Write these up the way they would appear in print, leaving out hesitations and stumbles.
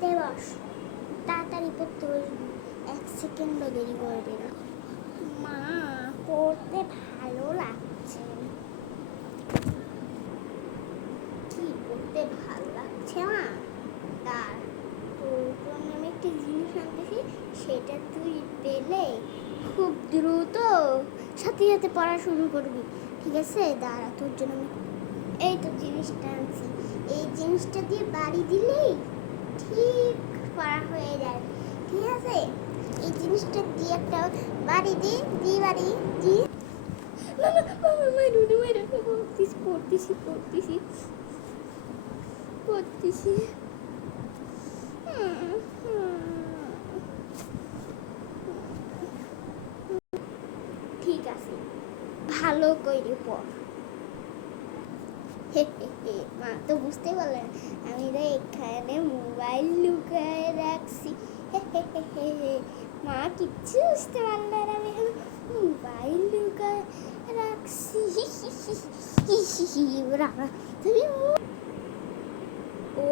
পড়তে বস, তাড়াতাড়ি পড়তে বসবি, 1 সেকেন্ডও দেরি করবি না। মা, পড়তে ভালো লাগছে। কি পড়তে ভালো লাগছে মা? দাঁড়, তোর জন্য আমি একটা জিনিস আনতেছি, সেটা তুই পেলে খুব দ্রুত সাথে সাথে পড়া শুরু করবি, ঠিক আছে? দাঁড়া, তোর জন্য আমি এই তো জিনিসটা আনছি। এই জিনিসটা দিয়ে বাড়ি দিলেই ঠিক পড়া হয়ে যায়, ঠিক আছে? এই জিনিসটা দিয়ে একটা বাড়ি দি বাড়ি দি। না না, পড়তেছি। ঠিক আছে, ভালো করে পড়। মা তো বুঝতে পারলেন আমি তো এখানে মোবাইল লুকায় রাখছি। মা কিচ্ছু বুঝতে পারলেন আমি এখানে মোবাইল লুকায় রাখছি। তুমি ও,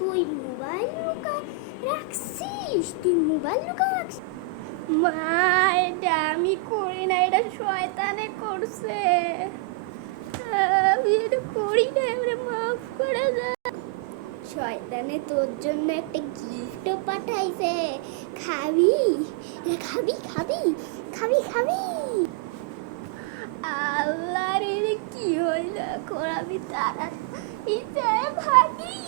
তুই মোবাইল লুকায় রাখছিস? তুই মোবাইল লুকায় রাখছিস? মা, এটা আমি করি না, এটা শয়তানে করছে। আমি এটা করি না, এবারে মাফ করে দে। শয়তানে তোর জন্য একটা গিফটও পাঠাইছে, খাবি? এটা খাবি খাবি খাবি খাবি? আল্লাহ রে, কি হইল এখন? আমি তারা ভাগি।